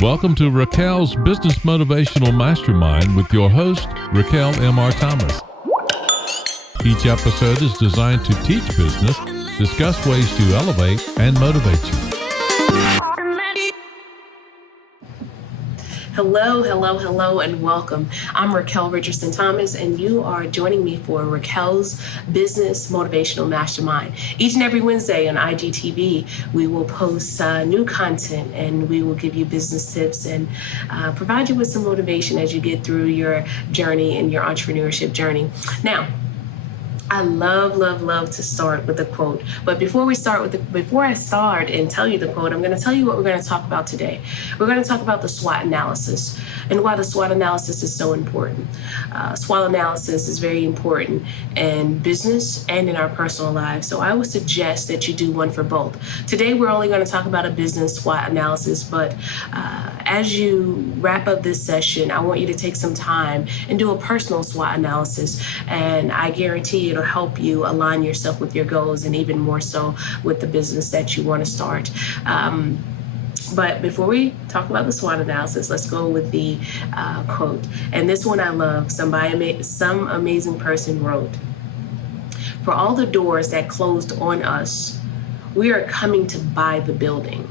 Welcome to Raquel's Business Motivational Mastermind with your host, Raquel M.R. Thomas. Each episode is designed to teach business, discuss ways to elevate, and motivate you. Hello, and welcome. I'm Raquel Richardson Thomas, and you are joining me for Raquel's Business Motivational Mastermind. Each and every Wednesday on IGTV, we will post new content, and we will give you business tips and provide you with some motivation as you get through your journey and your entrepreneurship journey. Now, I love to start with a quote. But before I start and tell you the quote, I'm going to tell you what we're going to talk about today. We're going to talk about the SWOT analysis and why the SWOT analysis is so important. SWOT analysis is very important in business and in our personal lives. So I would suggest that you do one for both. Today, we're only going to talk about a business SWOT analysis, but as you wrap up this session, I want you to take some time and do a personal SWOT analysis. And I guarantee it'll help you align yourself with your goals and even more so with the business that you want to start. But before we talk about the SWOT analysis, let's go with the quote. And this one I love. Some amazing person wrote, "For all the doors that closed on us, we are coming to buy the building."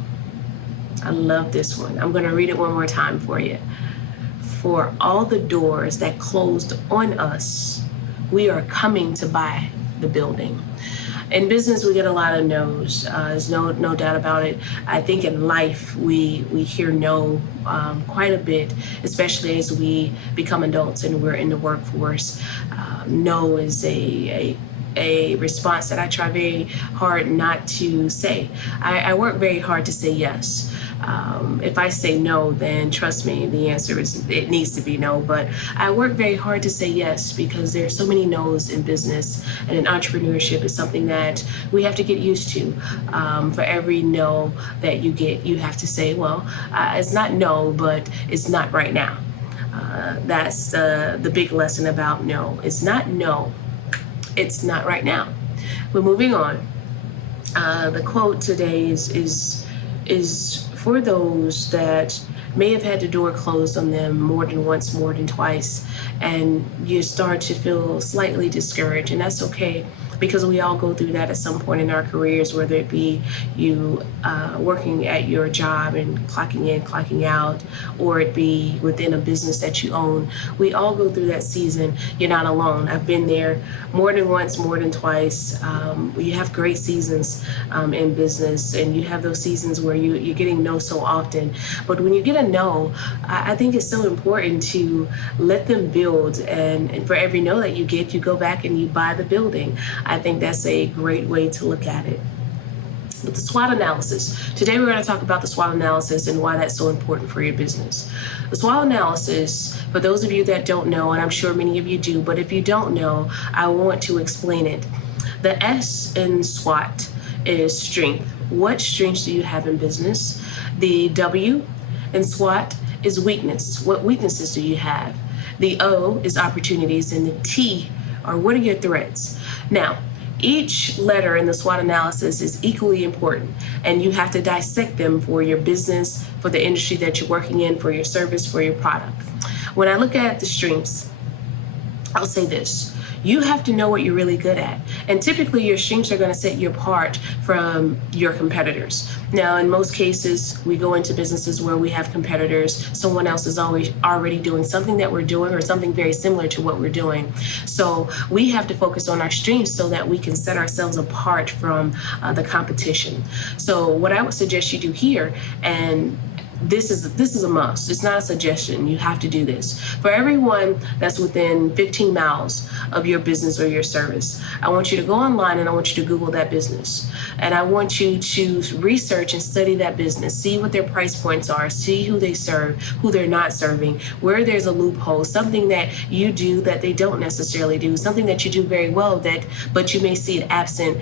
I love this one. I'm going to read it one more time for you. "For all the doors that closed on us, we are coming to buy the building." In business, we get a lot of no's. There's no doubt about it. I think in life, we hear no quite a bit, especially as we become adults and we're in the workforce. No is a response that I try very hard not to say. I work very hard to say yes. If I say no, then trust me, the answer is it needs to be no. But I work very hard to say yes because there's so many no's in business, and in entrepreneurship is something that we have to get used to. For every no that you get, you have to say, well, it's not no, but it's not right now. That's the big lesson about no. It's not no. It's not right now. But moving on, the quote today is for those that may have had the door closed on them more than once, more than twice, and you start to feel slightly discouraged, and that's okay. Because we all go through that at some point in our careers, whether it be you working at your job and clocking in, clocking out, or it be within a business that you own. We all go through that season. You're not alone. I've been there more than once, more than twice. You have great seasons in business, and you have those seasons where you're getting no so often. But when you get a no, I think it's so important to let them build. And for every no that you get, you go back and you buy the building. I think that's a great way to look at it. But the SWOT analysis. Today we're going to talk about the SWOT analysis and why that's so important for your business. The SWOT analysis, for those of you that don't know, and I'm sure many of you do, but if you don't know, I want to explain it. The S in SWOT is strength. What strengths do you have in business? The W in SWOT is weakness. What weaknesses do you have? The O is opportunities, and the T are what are your threats? Now, each letter in the SWOT analysis is equally important, and you have to dissect them for your business, for the industry that you're working in, for your service, for your product. When I look at the strengths, I'll say this. You have to know what you're really good at. And typically your strengths are going to set you apart from your competitors. Now, in most cases, we go into businesses where we have competitors. Someone else is always already doing something that we're doing or something very similar to what we're doing. So we have to focus on our strengths so that we can set ourselves apart from the competition. So what I would suggest you do here, and this is a must. It's not a suggestion. You have to do this. For everyone that's within 15 miles of your business or your service, I want you to go online and I want you to Google that business. And I want you to research and study that business, see what their price points are, see who they serve, who they're not serving, where there's a loophole, something that you do that they don't necessarily do, something that you do very well but you may see it absent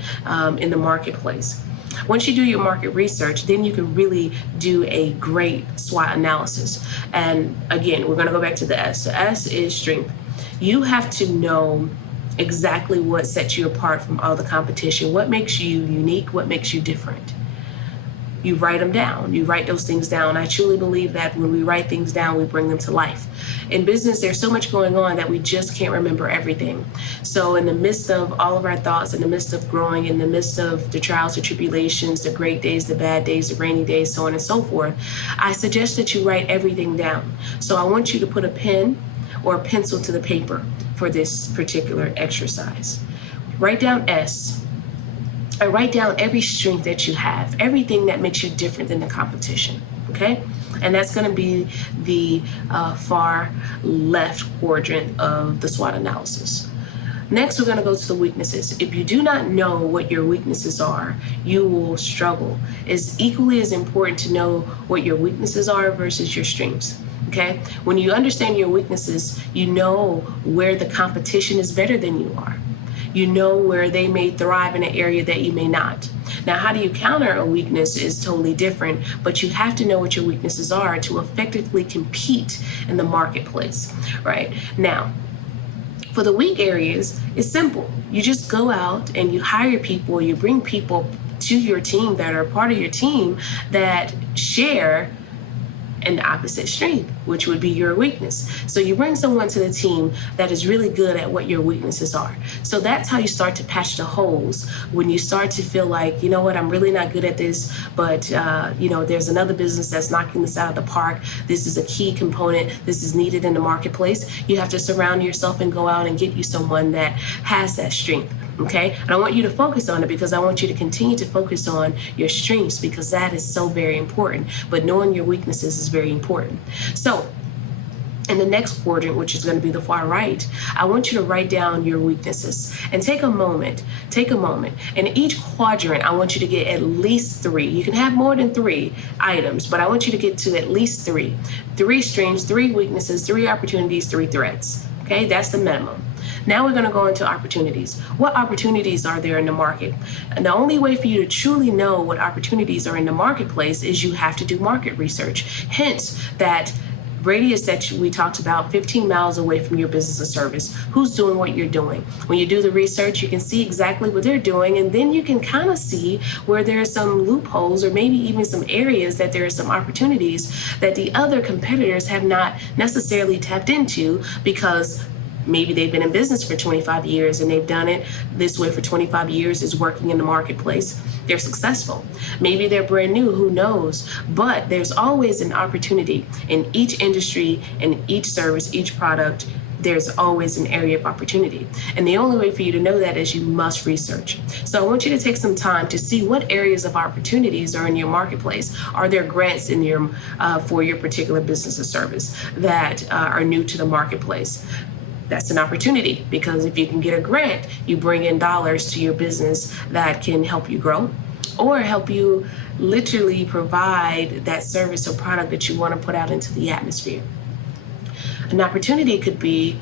in the marketplace. Once you do your market research, then you can really do a great SWOT analysis. And again, we're going to go back to the S. The S is strength. You have to know exactly what sets you apart from all the competition. What makes you unique? What makes you different? you write them down. You write those things down. I truly believe that when we write things down, we bring them to life. In business, there's so much going on that we just can't remember everything. So in the midst of all of our thoughts, in the midst of growing, in the midst of the trials, the tribulations, the great days, the bad days, the rainy days, so on and so forth, I suggest that you write everything down. So I want you to put a pen or a pencil to the paper for this particular exercise. Write down S. I write down every strength that you have, everything that makes you different than the competition, okay? And that's going to be the far left quadrant of the SWOT analysis. Next, we're going to go to the weaknesses. If you do not know what your weaknesses are, you will struggle. It's equally as important to know what your weaknesses are versus your strengths. Okay? When you understand your weaknesses, you know where the competition is better than you are. You know where they may thrive in an area that you may not. Now, how do you counter a weakness is totally different, but you have to know what your weaknesses are to effectively compete in the marketplace, right? Now, for the weak areas, it's simple. You just go out and you hire people, you bring people to your team that are part of your team that share an opposite strength, which would be your weakness. So you bring someone to the team that is really good at what your weaknesses are. So that's how you start to patch the holes when you start to feel like, you know what, I'm really not good at this, but there's another business that's knocking this out of the park. This is a key component. This is needed in the marketplace. You have to surround yourself and go out and get you someone that has that strength. Okay, and I want you to focus on it because I want you to continue to focus on your strengths because that is so very important. But knowing your weaknesses is very important. So in the next quadrant, which is going to be the far right, I want you to write down your weaknesses and take a moment. In each quadrant, I want you to get at least 3. You can have more than 3 items, but I want you to get to at least 3. 3 strengths, 3 weaknesses, 3 opportunities, 3 threats. Okay, that's the minimum. Now we're going to go into opportunities. What opportunities are there in the market? And the only way for you to truly know what opportunities are in the marketplace is you have to do market research. Hence, that radius that we talked about, 15 miles away from your business or service. Who's doing what you're doing? When you do the research, you can see exactly what they're doing, and then you can kind of see where there are some loopholes or maybe even some areas that there are some opportunities that the other competitors have not necessarily tapped into because maybe they've been in business for 25 years and they've done it this way for 25 years, is working in the marketplace. They're successful. Maybe they're brand new, who knows? But there's always an opportunity in each industry, in each service, each product. There's always an area of opportunity. And the only way for you to know that is you must research. So I want you to take some time to see what areas of opportunities are in your marketplace. Are there grants in your for your particular business or service that are new to the marketplace? That's an opportunity because if you can get a grant, you bring in dollars to your business that can help you grow or help you literally provide that service or product that you want to put out into the atmosphere. An opportunity could be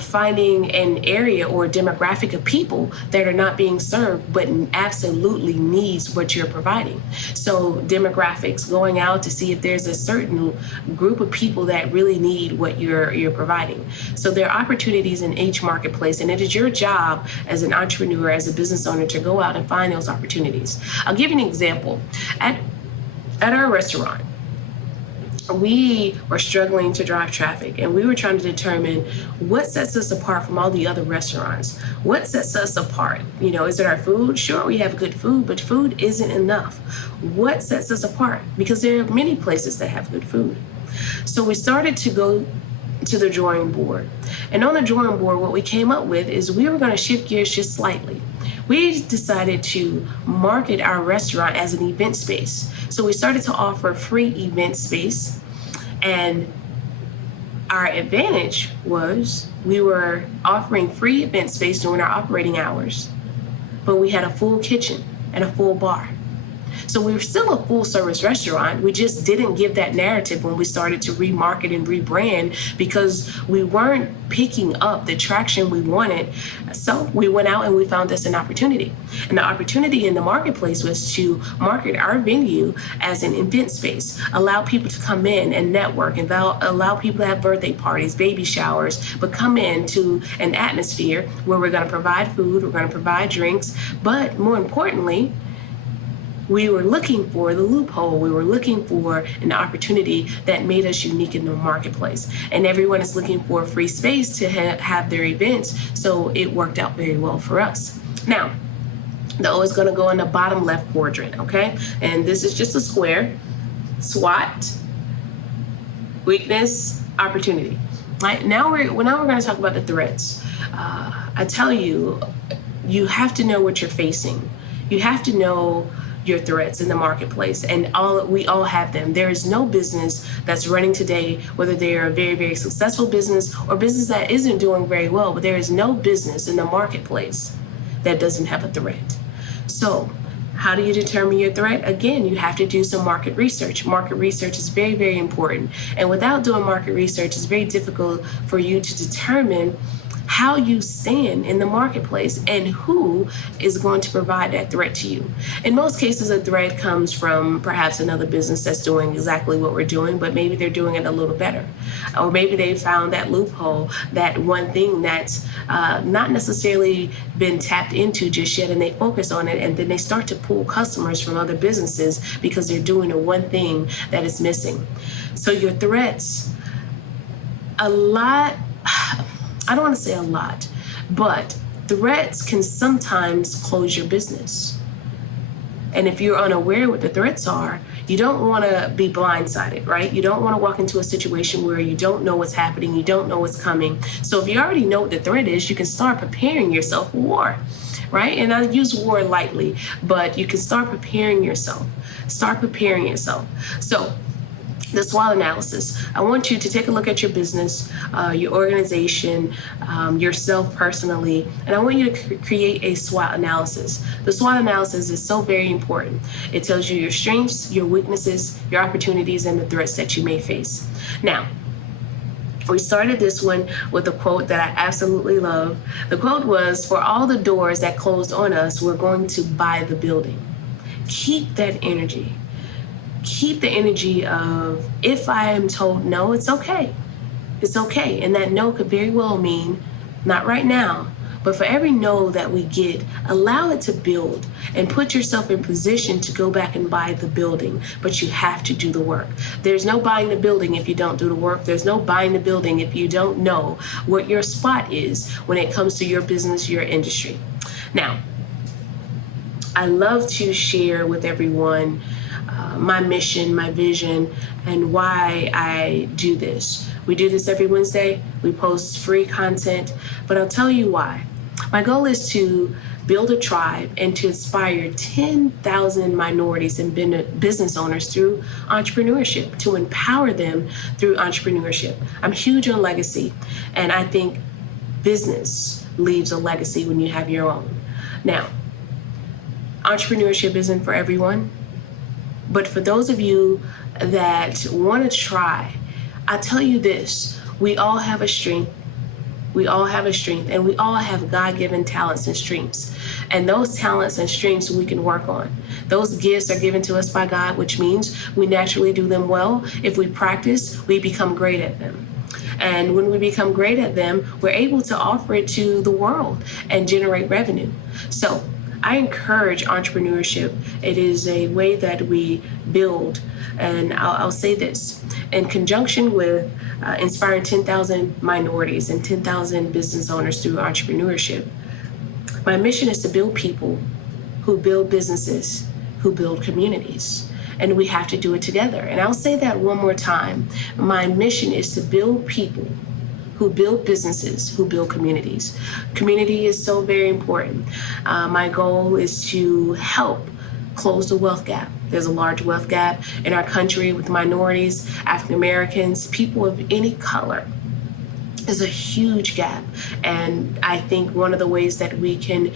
finding an area or a demographic of people that are not being served but absolutely needs what you're providing. So demographics, going out to see if there's a certain group of people that really need what you're providing. So there are opportunities in each marketplace, and it is your job as an entrepreneur, as a business owner, to go out and find those opportunities. I'll give you an example. At our restaurant, we were struggling to drive traffic, and we were trying to determine what sets us apart from all the other restaurants. What sets us apart? Is it our food? Sure, we have good food, but food isn't enough. What sets us apart? Because there are many places that have good food. So we started to go to the drawing board. And on the drawing board, what we came up with is we were going to shift gears just slightly. We decided to market our restaurant as an event space. So we started to offer free event space. And our advantage was we were offering free event space during our operating hours, but we had a full kitchen and a full bar. So we were still a full service restaurant. We just didn't give that narrative when we started to remarket and rebrand because we weren't picking up the traction we wanted. So we went out and we found this an opportunity. And the opportunity in the marketplace was to market our venue as an event space, allow people to come in and network, and allow people to have birthday parties, baby showers, but come into an atmosphere where we're going to provide food, we're going to provide drinks, but more importantly, We were looking for the loophole. We were looking for an opportunity that made us unique in the marketplace. And everyone is looking for a free space to have their events. So it worked out very well for us. Now, the O is going to go in the bottom left quadrant, okay? And this is just a square. SWOT, weakness, opportunity. Right? Now we're going to talk about the threats. I tell you, you have to know what you're facing. You have to know your threats in the marketplace, and we all have them. There is no business that's running today, whether they are a very, very successful business or business that isn't doing very well, but there is no business in the marketplace that doesn't have a threat. So how do you determine your threat? Again, you have to do some market research. Market research is very, very important. And without doing market research, it's very difficult for you to determine how you stand in the marketplace and who is going to provide that threat to you. In most cases, a threat comes from perhaps another business that's doing exactly what we're doing, but maybe they're doing it a little better. Or maybe they found that loophole, that one thing that's not necessarily been tapped into just yet, and they focus on it, and then they start to pull customers from other businesses because they're doing the one thing that is missing. So your threats, I don't want to say a lot, but threats can sometimes close your business. And if you're unaware what the threats are, you don't want to be blindsided, right? You don't want to walk into a situation where you don't know what's happening, you don't know what's coming. So if you already know what the threat is, you can start preparing yourself for war, right? And I use war lightly, but you can start preparing yourself. So the SWOT analysis. I want you to take a look at your business, your organization, yourself personally, and I want you to create a SWOT analysis. The SWOT analysis is so very important. It tells you your strengths, your weaknesses, your opportunities, and the threats that you may face. Now, we started this one with a quote that I absolutely love. The quote was, "For all the doors that closed on us, we're going to buy the building." Keep that energy. Keep the energy of, if I am told no, it's okay. It's okay. And that no could very well mean not right now, but for every no that we get, allow it to build and put yourself in position to go back and buy the building. But you have to do the work. There's no buying the building if you don't do the work. There's no buying the building if you don't know what your spot is when it comes to your business, your industry. Now, I love to share with everyone my mission, my vision, and why I do this. We do this every Wednesday. We post free content, but I'll tell you why. My goal is to build a tribe and to inspire 10,000 minorities and business owners through entrepreneurship, to empower them through entrepreneurship. I'm huge on legacy, and I think business leaves a legacy when you have your own. Now, entrepreneurship isn't for everyone. But for those of you that want to try, I tell you this, we all have a strength. We all have a strength, and we all have God-given talents and strengths. And those talents and strengths we can work on. Those gifts are given to us by God, which means we naturally do them well. If we practice, we become great at them. And when we become great at them, we're able to offer it to the world and generate revenue. So I encourage entrepreneurship. It is a way that we build. And I'll say this, in conjunction with inspiring 10,000 minorities and 10,000 business owners through entrepreneurship, my mission is to build people who build businesses, who build communities. And we have to do it together. And I'll say that one more time. My mission is to build people who build businesses, who build communities. Community is so very important. My goal is to help close the wealth gap. There's a large wealth gap in our country with minorities, African Americans, people of any color. There's a huge gap. And I think one of the ways that we can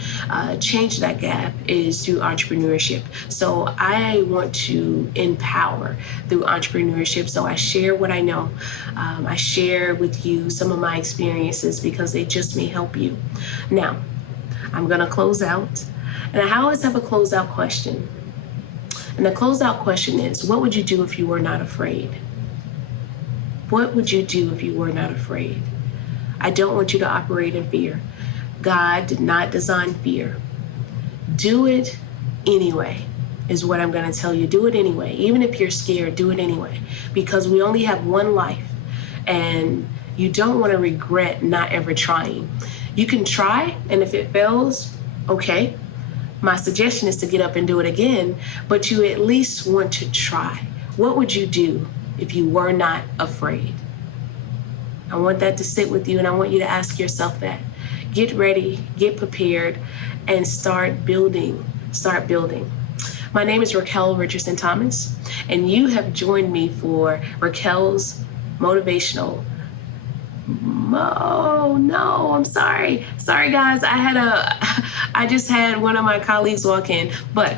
change that gap is through entrepreneurship. So I want to empower through entrepreneurship. So I share what I know. I share with you some of my experiences because they just may help you. Now, I'm gonna close out. And I always have a closeout question. And the closeout question is, what would you do if you were not afraid? What would you do if you were not afraid? I don't want you to operate in fear. God did not design fear. Do it anyway. is what I'm going to tell you. Do it anyway. Even if you're scared, do it anyway, because we only have one life, and you don't want to regret not ever trying. You can try, and if it fails, okay. My suggestion is to get up and do it again, but you at least want to try. What would you do if you were not afraid? I want that to sit with you, and I want you to ask yourself that. Get ready, get prepared, and start building. Start building. My name is Raquel Richardson Thomas, and you have joined me for Raquel's Motivational. Oh no, I'm sorry. Sorry guys, I just had one of my colleagues walk in, but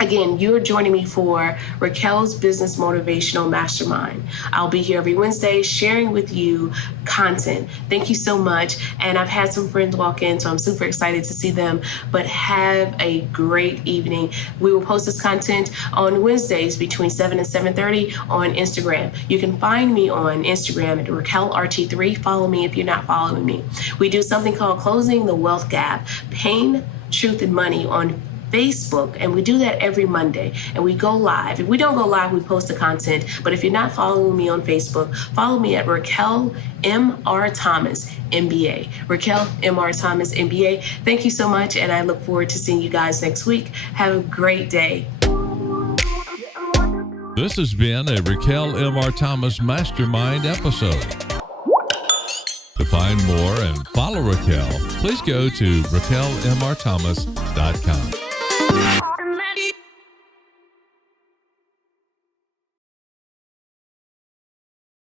again, you're joining me for Raquel's Business Motivational Mastermind. I'll be here every Wednesday sharing with you content. Thank you so much. And I've had some friends walk in, so I'm super excited to see them. But have a great evening. We will post this content on Wednesdays between 7 and 7:30 on Instagram. You can find me on Instagram at RaquelRT3. Follow me if you're not following me. We do something called Closing the Wealth Gap, Pain, Truth, and Money on Facebook, and we do that every Monday, and we go live. If we don't go live, we post the content, but if you're not following me on Facebook, follow me at Raquel M.R. Thomas, MBA. Raquel M.R. Thomas, MBA. Thank you so much, and I look forward to seeing you guys next week. Have a great day. This has been a Raquel M.R. Thomas Mastermind episode. To find more and follow Raquel, please go to RaquelMRThomas.com.